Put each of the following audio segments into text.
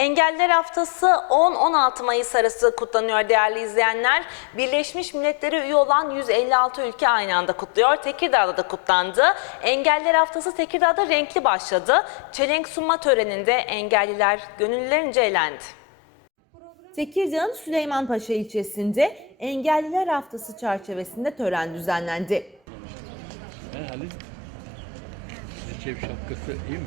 Engeller Haftası 10-16 Mayıs arası kutlanıyor değerli izleyenler. Birleşmiş Milletler'e üye olan 156 ülke aynı anda kutluyor. Tekirdağ'da da kutlandı. Engeller Haftası Tekirdağ'da renkli başladı. Çelenk sunma töreninde engelliler gönüllülerince eğlendi. Tekirdağ'ın Süleymanpaşa ilçesinde Engelliler Haftası çerçevesinde tören düzenlendi. Ben Halil. Recep şapkası iyi mi?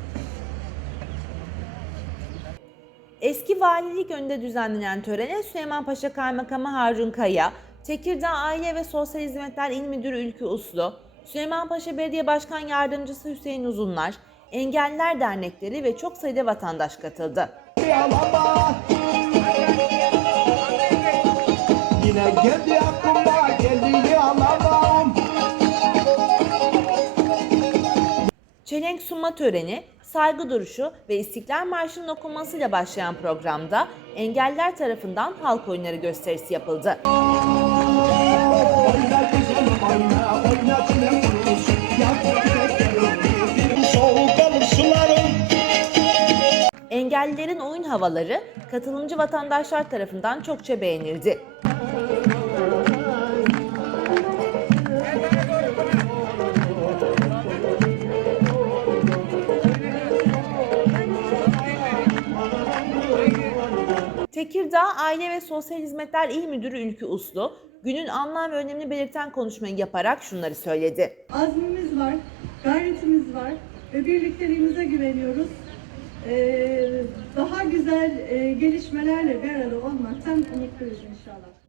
Eski valilik önünde düzenlenen törene Süleymanpaşa Kaymakamı Harun Kaya, Tekirdağ Aile ve Sosyal Hizmetler İl Müdürü Ülkü Uslu, Süleymanpaşa Belediye Başkan Yardımcısı Hüseyin Uzunlar, Engelliler Dernekleri ve çok sayıda vatandaş katıldı. Yalama Yine geldi aklıma geldi yalamam Çelenk sunma töreni, saygı duruşu ve İstiklal Marşı'nın okunmasıyla başlayan programda engelliler tarafından halk oyunları gösterisi yapıldı. Engellilerin oyun havaları katılımcı vatandaşlar tarafından çokça beğenildi. Tekirdağ Aile ve Sosyal Hizmetler İl Müdürü Ülkü Uslu, günün anlam ve önemini belirten konuşmayı yaparak şunları söyledi. azmimiz var, gayretimiz var ve birlikteliğimize güveniyoruz. Ee, daha güzel e, gelişmelerle bir arada olmaktan umutluyuz inşallah.